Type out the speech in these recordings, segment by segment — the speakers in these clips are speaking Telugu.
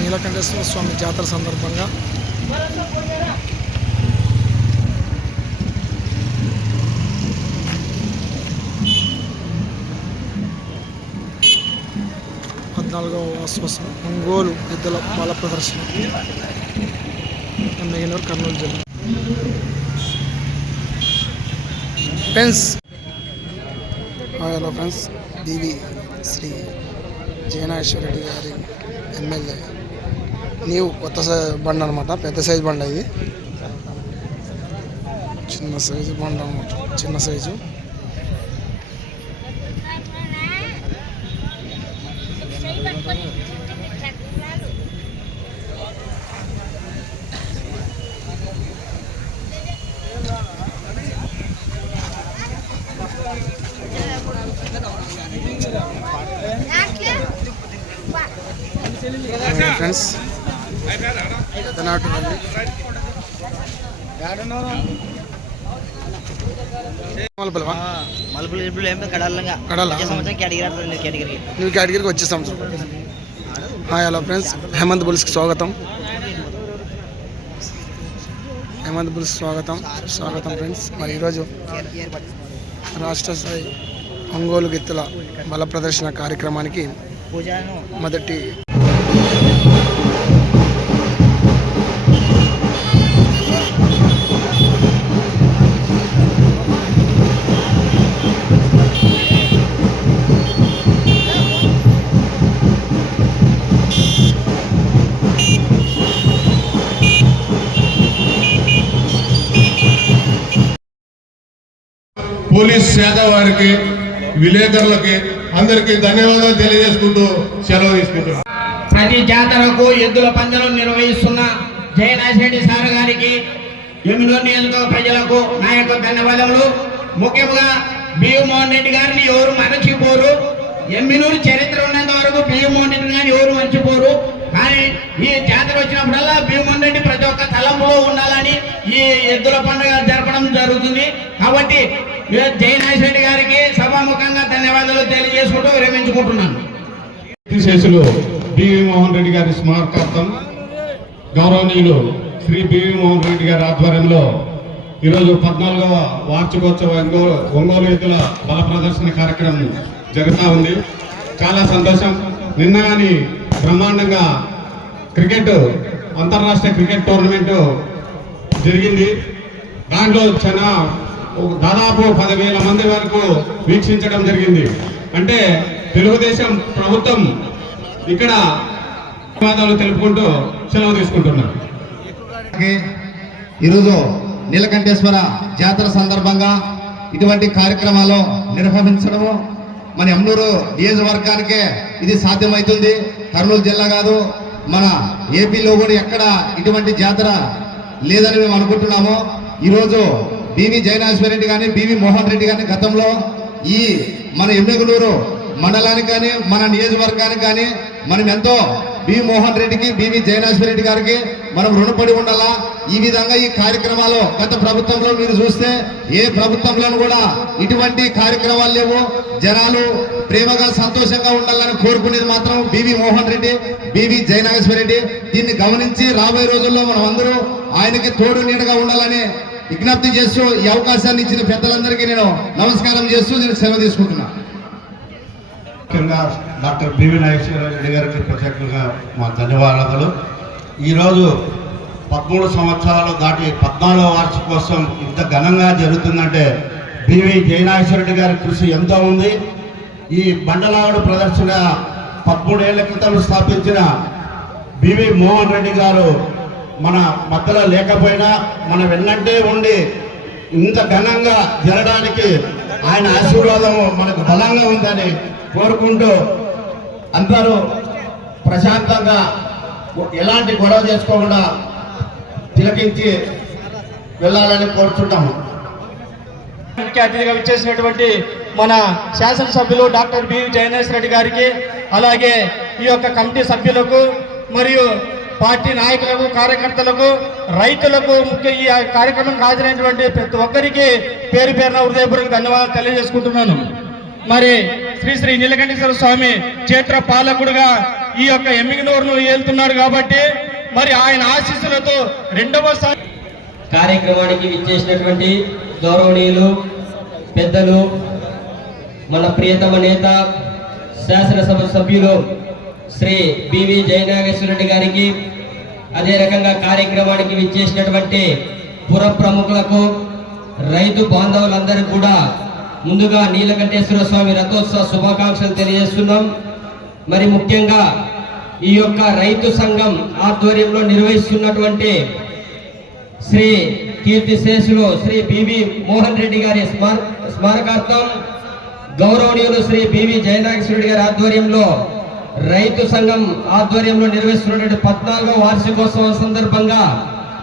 నీలకంఠేశ్వర స్వామి జాతర సందర్భంగా పద్నాలుగవ వార్షికోత్సవం ఒంగోలు ఎద్దుల బల ప్రదర్శన. ఎమ్మెగనూరు కర్నూలు జిల్లా. Friends hello friends B V Shri Jayanaswara Reddy గారి ఎమ్మెల్యే నీవు కొత్త సై- బండి అనమాట పెద్ద సైజు బండి ఇది చిన్న సైజు బండి అనమాట చిన్న సైజు. ఫ్రెండ్స్ మలుపులు ఇప్పుడు ఏం కడాలంగా కడాలా? వచ్చే సంవత్సరం కేటగిరీ ఆడుతుంది కేటగిరీ. నువ్వు కేటగిరీకి వచ్చే సంవత్సరం. Hi hello friends. హేమంత్ బుల్స్కి స్వాగతం. హేమంత్ బుల్స్ స్వాగతం. స్వాగతం ఫ్రెండ్స్. మరి ఈరోజు రాష్ట్ర స్థాయి ఒంగోలు గిత్తుల బల ప్రదర్శన కార్యక్రమానికి మొదటి శాఖ వారికి విలేకరులకి అందరికీ ధన్యవాదాలు తెలియజేసుకుంటూ సెలవు తీసుకుంటున్నాను ప్రతి జాతరకు ఎద్దుల పందెలు నిర్వహిస్తున్న జయనాథరెడ్డి సార్ గారికి ఎమ్మెల్యే నియోజకవర్గ ప్రజలకు నా యొక్క ధన్యవాదములు. ముఖ్యంగా బియ్యం రెడ్డి గారిని ఎవరు మరచిపోరు. ఎమ్మినూరు చరిత్ర ఉన్నంత వరకు బియ్యం రెడ్డి గారిని ఎవరు మర్చిపోరు. కానీ ఈ జాతర వచ్చినప్పుడల్లా భీమోహన్ రెడ్డి ప్రతి ఒక్క తలంపులో ఉండాలని ఈ ఎద్దుల పండుగ జరపడం జరుగుతుంది. కాబట్టి జయనాథ్ రెడ్డి గారికి సభాముఖంగా ధన్యవాదాలు తెలియజేసుకుంటూ విరమించుకుంటున్నాను. శేషులు బివి మోహన్ రెడ్డి గారి స్మారకార్థం గౌరవనీయులు శ్రీ బివి మోహన్ రెడ్డి గారి ఆధ్వర్యంలో ఈరోజు పద్నాలుగవ వార్షికోత్సవ ఒంగోలు ఒంగోలు ఎద్దుల బల ప్రదర్శన కార్యక్రమం జరుగుతూ ఉంది. చాలా సంతోషం. నిన్న కానీ బ్రహ్మాండంగా క్రికెట్ అంతర్రాష్ట్రీయ క్రికెట్ టోర్నమెంటు జరిగింది. దాంట్లో చాలా దాదాపు పదివేల మంది వరకు వీక్షించడం జరిగింది. అంటే తెలుగుదేశం ప్రభుత్వం ఇక్కడ ధన్యవాదాలు తెలుపుకుంటూ సెలవు తీసుకుంటున్నారు. ఈరోజు నీలకంఠేశ్వర జాతర సందర్భంగా ఇటువంటి కార్యక్రమాలు నిర్వహించడము మన ఎమ్నూరు నియోజకవర్గానికే ఇది సాధ్యమవుతుంది కర్నూలు జిల్లా కాదు మన ఏపీలో కూడా ఎక్కడ ఇటువంటి జాతర లేదని మేము అనుకుంటున్నాము. ఈరోజు బివి జయనాశ్వర రెడ్డి కానీ బివి మోహన్ రెడ్డి కానీ గతంలో ఈ మన ఎమ్మెగనూరు మండలానికి కానీ మన నియోజకవర్గానికి కానీ మనం ఎంతో బివి మోహన్ రెడ్డికి బివి జయనాశ్వర రెడ్డి గారికి మనం రుణపడి ఉండాలా? ఈ విధంగా ఈ కార్యక్రమాలు గత ప్రభుత్వంలో మీరు చూస్తే ఏ ప్రభుత్వంలో కూడా ఇటువంటి కార్యక్రమాలు లేవు. జనాలు ప్రేమగా సంతోషంగా ఉండాలని కోరుకునేది మాత్రం B V Mohan Reddy B V Jayanageswara Reddy. దీన్ని గమనించి రాబోయే రోజుల్లో మనం అందరూ ఆయనకి తోడు నీడగా ఉండాలని విజ్ఞప్తి చేస్తూ ఈ అవకాశాన్ని ఇచ్చిన పెద్దలందరికీ నేను నమస్కారం చేస్తూ నేను సెలవు తీసుకుంటున్నాను ముఖ్యంగా డాక్టర్ బివి నాగేశ్వర రెడ్డి గారికి ప్రత్యేకంగా మా ధన్యవాదాలు. ఈరోజు పదమూడు సంవత్సరాలు దాటి పద్నాలుగో వార్షికోత్సవం ఇంత ఘనంగా జరుగుతుందంటే బివి జయనాగేశ్వరరెడ్డి గారి కృషి ఎంతో ఉంది. ఈ బండలాగుడు ప్రదర్శన పదమూడేళ్ళ క్రితం స్థాపించిన బివి మోహన్ రెడ్డి గారు మన మధ్యలో లేకపోయినా మన వెన్నంటే ఉండి ఇంత ఘనంగా జరగడానికి ఆయన ఆశీర్వాదం మనకు బలంగా ఉందని కోరుకుంటూ అందరూ ప్రశాంతంగా ఎలాంటి గొడవ చేసుకోకుండా తిలకించి వెళ్ళాలని కోరుతుంటాము ముఖ్య అతిథిగా విచ్చేసినటువంటి మన శాసనసభ్యులు డాక్టర్ బి జయనేష్ రెడ్డి గారికి అలాగే ఈ యొక్క కమిటీ సభ్యులకు మరియు పార్టీ నాయకులకు కార్యకర్తలకు రైతులకు ముఖ్య ఈ కార్యక్రమం హాజరైనటువంటి ప్రతి ఒక్కరికి పేరు పేరున హృదయపూర్వక ధన్యవాదాలు తెలియజేసుకుంటున్నాను. మరి శ్రీ శ్రీ నీలకంఠేశ్వర స్వామి క్షేత్ర పాలకుడుగా ఈ యొక్క ఎమ్మిగినూరును ఏలుతున్నాడు కాబట్టి మరి ఆయన ఆశీస్సులతో రెండవసారి కార్యక్రమానికి విచ్చేసినటువంటి గౌరవనీయులు పెద్దలు మన ప్రియతమ నేత శాసనసభ సభ్యులు శ్రీ బివి జయనాగేశ్వరరెడ్డి గారికి అదే రకంగా కార్యక్రమానికి విచ్చేసినటువంటి పుర ప్రముఖులకు రైతు బాంధవులందరూ కూడా ముందుగా నీలకంఠేశ్వర స్వామి రథోత్సవ శుభాకాంక్షలు తెలియజేస్తున్నాం. మరి ముఖ్యంగా ఈ యొక్క రైతు సంఘం ఆధ్వర్యంలో నిర్వహిస్తున్నటువంటి శ్రీ కీర్తి శేషులు శ్రీ బివి మోహన్ రెడ్డి గారి స్మార- స్మారకార్థం గౌరవనీయులు శ్రీ బివి జయనాగేశ్వరుడి గారి ఆధ్వర్యంలో రైతు సంఘం ఆధ్వర్యంలో నిర్వహిస్తున్నటువంటి పద్నాలుగో వార్షికోత్సవం సందర్భంగా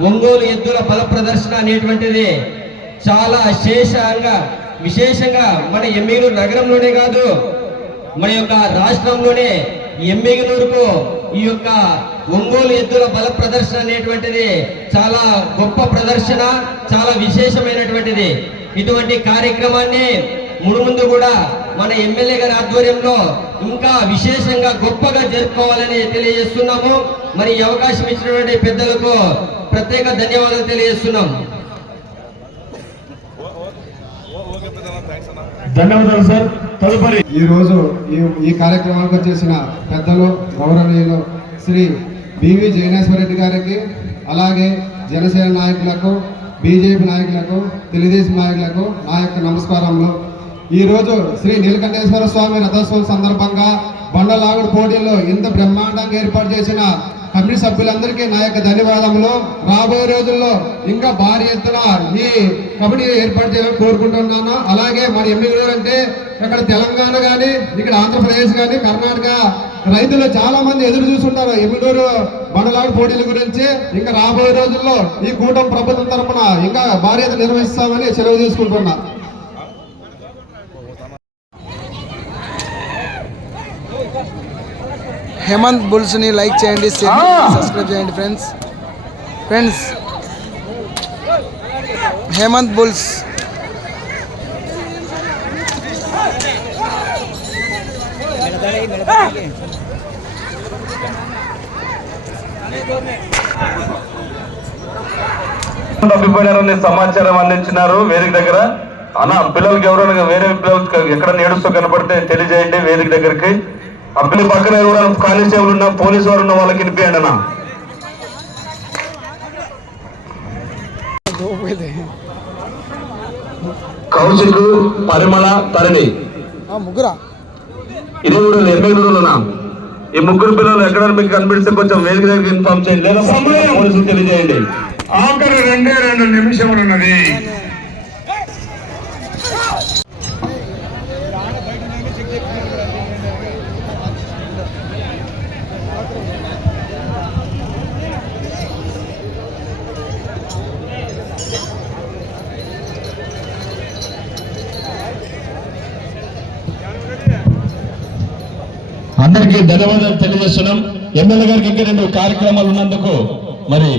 ఒంగోలు ఎద్దుల బల ప్రదర్శన అనేటువంటిది చాలా శేషంగా విశేషంగా మన ఎమ్మిగనూరు నగరంలోనే కాదు మన యొక్క రాష్ట్రంలోనే ఎమ్మిగనూరుకు ఈ యొక్క ఒంగోలు ఎద్దుల బల ప్రదర్శన అనేటువంటిది చాలా గొప్ప ప్రదర్శన చాలా విశేషమైనటువంటిది. ఇటువంటి కార్యక్రమాన్ని మునుముందు కూడా మన ఎమ్మెల్యే గారి ఆధ్వర్యంలో ఇంకా విశేషంగా గొప్పగా జరుపుకోవాలని తెలియజేస్తున్నాము. మరి ఈ అవకాశం ఇచ్చినటువంటి పెద్దలకు ప్రత్యేక ధన్యవాదాలు తెలియజేస్తున్నాం. ధన్యవాదాలు సార్. తదుపరి ఈ రోజు ఈ ఈ కార్యక్రమానికి వచ్చేసిన పెద్దలు గౌరవనీయులు శ్రీ బివి జయనేశ్వర రెడ్డి గారికి అలాగే జనసేన నాయకులకు బీజేపీ నాయకులకు తెలుగుదేశం నాయకులకు నా యొక్క నమస్కారములు. ఈ రోజు శ్రీ నీలకంఠేశ్వర స్వామి రథోత్సవం సందర్భంగా బండలాగుడు పోటీల్లో ఇంత బ్రహ్మాండంగా ఏర్పాటు చేసిన కమిటీ సభ్యులందరికీ నా యొక్క ధన్యవాదములు. రాబోయే రోజుల్లో ఇంకా భారీ ఎత్తున ఈ కమిటీ ఏర్పాటు చేయాలని కోరుకుంటున్నాను. అలాగే మన ఎమ్మెల్యేలు అంటే ఇక్కడ తెలంగాణ కానీ ఇక్కడ ఆంధ్రప్రదేశ్ కానీ కర్ణాటక రైతులు చాలా మంది ఎదురు చూస్తుంటారు ఎమ్మెల్యేలు బండలాడు పోటీల గురించి. ఇంకా రాబోయే రోజుల్లో ఈ కూటమి ప్రభుత్వం తరఫున ఇంకా భారీ ఎత్తు నిర్వహిస్తామని సెలవు తీసుకుంటున్నా. హేమంత్ బుల్స్ని లైక్ చేయండి సబ్స్క్రైబ్ చేయండి ఫ్రెండ్స్ ఫ్రెండ్స్ హేమంత్ బుల్స్. తప్పిపోయినారని సమాచారం అందించినారు వేదిక దగ్గర. అన్న పిల్లలకి ఎవరైనా వేరే పిల్లలకి ఎక్కడ ఏడుస్తూ కనపడితే తెలియజేయండి వేదిక దగ్గరికి. పిల్లల పక్కన ఎవరైనా కానిస్టేబుల్ ఉన్న పోలీసు వారు ఉన్న వాళ్ళకి వినిపించండి అన్న. కౌశిక్ పరిమళ తరణి ముగ్గురా? ఇది కూడా రోజులున్నా ఈ ముగ్గురు పిల్లలు ఎక్కడ మీకు కనిపిస్తే కొంచెం వేదిక దగ్గర ఇన్ఫార్మ్ చేయండి. లేదా పోలీసులు తెలియజేయండి. ఆఖరి రెండే రెండు నిమిషములు ఉన్నది అందరికీ ధన్యవాదాలు తెలియజేస్తున్నాం. ఎమ్మెల్యే గారికి ఇంకా రెండు కార్యక్రమాలు ఉన్నందుకు మరి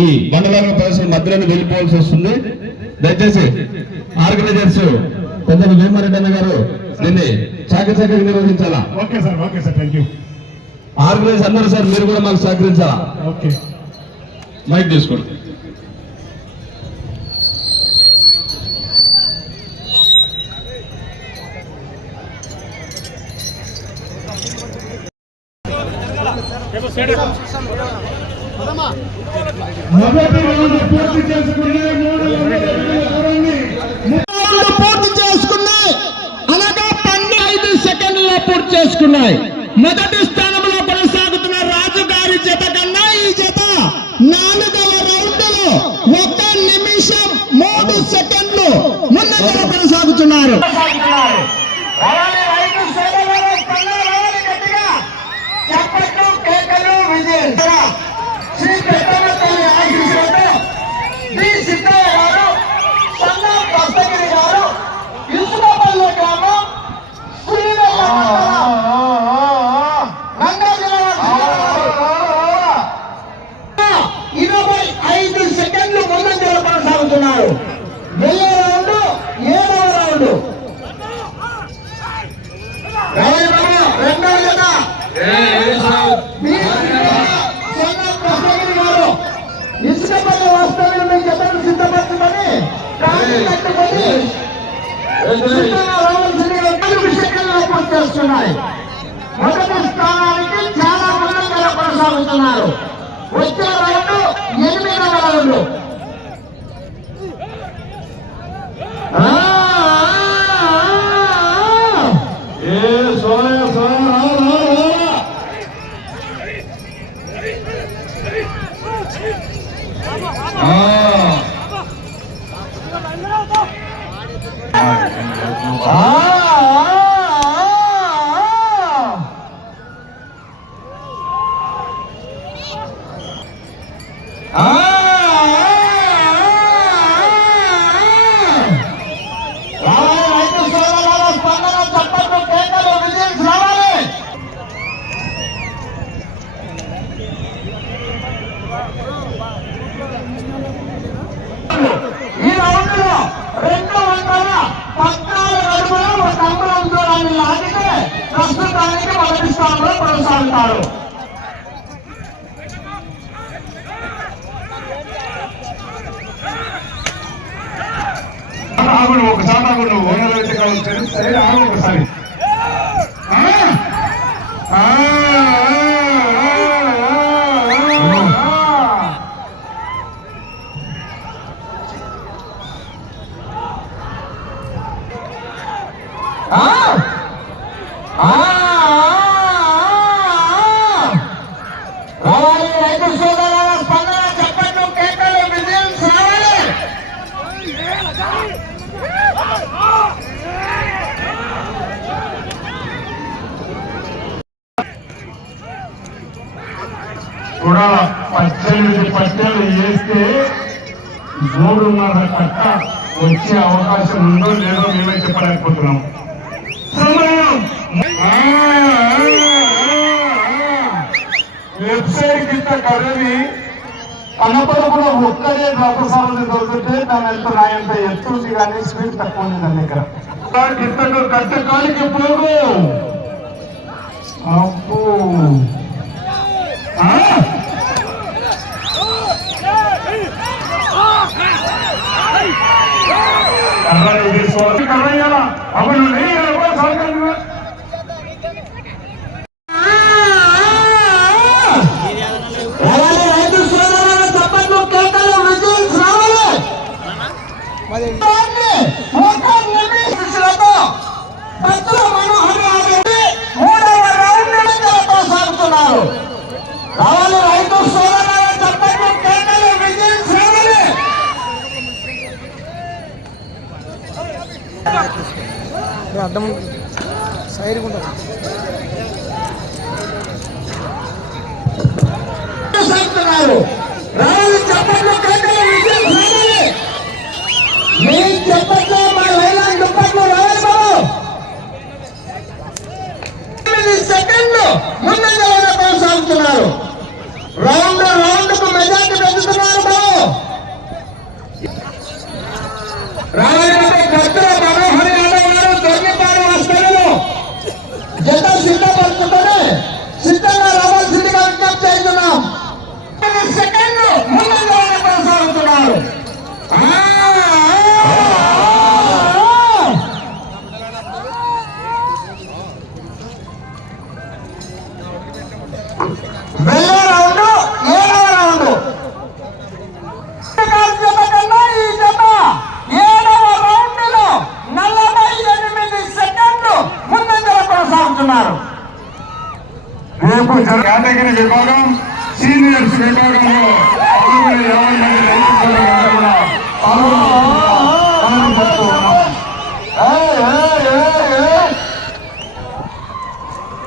ఈ బండలాగ ప్రదర్శన మధ్యలో వెళ్ళిపోవాల్సి వస్తుంది. దయచేసి ఆర్గనైజర్స్ పెద్దలు వేమారెడ్డి అన్న గారు దీన్ని చాకచక్యంగా నిర్వహించాలా? Okay sir okay sir thank you organise అన్నారు సార్ మీరు కూడా మాకు సహకరించాలా? ఓకే. మైక్ తీసుకోండి. మొదటి రౌండ్ పూర్తి చేసుకునే మూడు పూర్తి చేసుకున్నాయి. అనగా పన్నెండు సెకండ్లలో పూర్తి చేసుకున్నాయి. మొదటి స్థానంలో కొనసాగుతున్న రాజు గారి జత కన్నా ఈ జత నాలుగవ రౌండ్లో ఒక నిమిషం మూడు సెకండ్లు ముందుగా కొనసాగుతున్నారు శ్రీ పెద్దమ్మ తల్లి ఆశీస్సులతో డి సిద్ధయ్య గారు సన్నా దస్తగిరి గారు ఇసుకపల్లి గ్రామం శ్రీనగర్ మండలం, నంద్యాల జిల్లా ఇరవై ఐదు సెకండ్లు ముందంజలో కొనసాగుతున్నారు వెయ్యి రౌండ్ ఏడవ రౌండ్ కృష్ణగిరి గారు ఇసుక పని వాస్తవ్యం మీకు ఎప్పుడు సిద్ధపడుతుందని కట్టుకొని చేస్తున్నాయి మొదటి స్థానానికి చాలా ముందంగా కొనసాగుతున్నారు. వచ్చే రౌండ్ ఎనిమిదవ రౌండ్ ಮಾತಾಡು పద్దెనిమిది చేస్తే మూడున్నర కట్ట వచ్చే అవకాశం ఉందో లేదో మేమే చెప్పలేకపోతున్నాం. సమయం! ఆ, ఆ, ఆ. వెబ్సైట్ కింద కర్రని కనపడకుండా ఒక్కడే రకసాలను దొరికితే దాని ఎంత నా ఎంత ఎత్తు కానీ స్పీడ్ తక్కువ ఉంది దాని దగ్గర. కిందకు కట్ట కాలికి పోగు. అప్పు కర్రలు తీసుకోవాలి. కర్ర ఇయ్యాలా అవును అర్థం. బాబు. ఎనిమిది సెకండ్లు ముందంజలోనే కొనసాగుతున్నారు. రౌండ్ రౌండ్కు మెజార్టీ రేపు కేటగిరీ విభాగం సీనియర్స్ విభాగంలో యాభై మంది.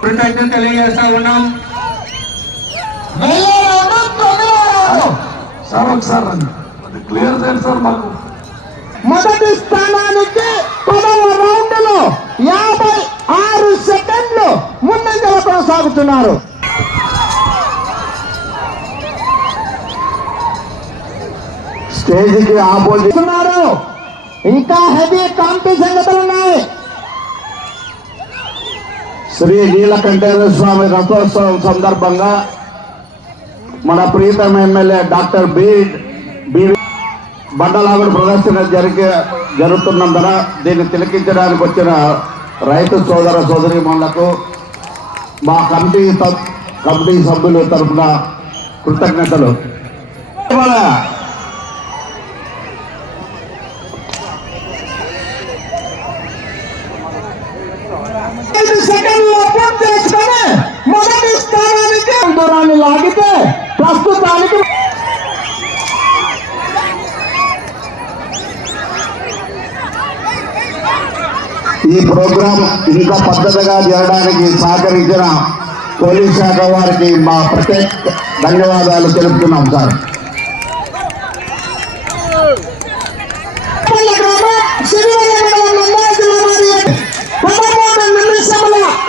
కృతజ్ఞతలు తెలియజేస్తా ఉన్నాం. సార్ ఒకసారి క్లియర్ చేయండి సార్ మాకు. మొదటి స్థానానికి పదవ రౌండ్లో యాభై ఆరు సెకండ్లు ముందంజల కొనసాగుతున్నారు. స్టేజ్కి ఆపోజిస్తున్నారు ఇంకా హెవీ కాంపిటీషన్ ఉన్నాయి. శ్రీ నీలకంఠేశ్వర స్వామి రథోత్సవం సందర్భంగా మన Preetham MLA doctor B B బండలాగుడు ప్రదర్శన జరిగే జరుగుతున్నందున దీన్ని తిలకించడానికి వచ్చిన రైతు సోదర సోదరీమణులకు మా కమిటీ సబ్- కమిటీ సభ్యుల తరఫున కృతజ్ఞతలు. ప్రోగ్రాం ఇంకా పద్ధతిగా జరగడానికి సహకరించిన పోలీస్ శాఖ వారికి మా ప్రత్యేక ధన్యవాదాలు తెలుపుతున్నాం సార్.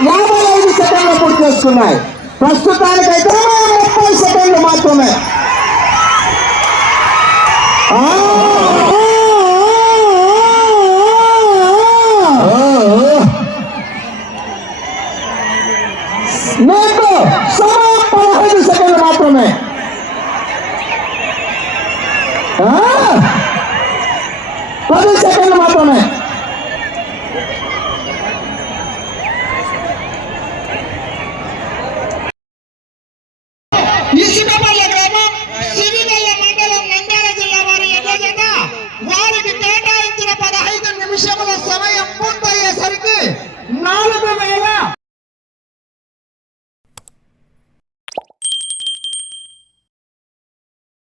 యాభై ఐదు సెకండ్లు పూర్తి చేసుకున్నాయి ప్రస్తుతానికైతే ముప్పై సెకండ్లు మాత్రమే. మీకు సుమారు పదహైదు సెకండ్లు మాత్రమే పది సెకండ్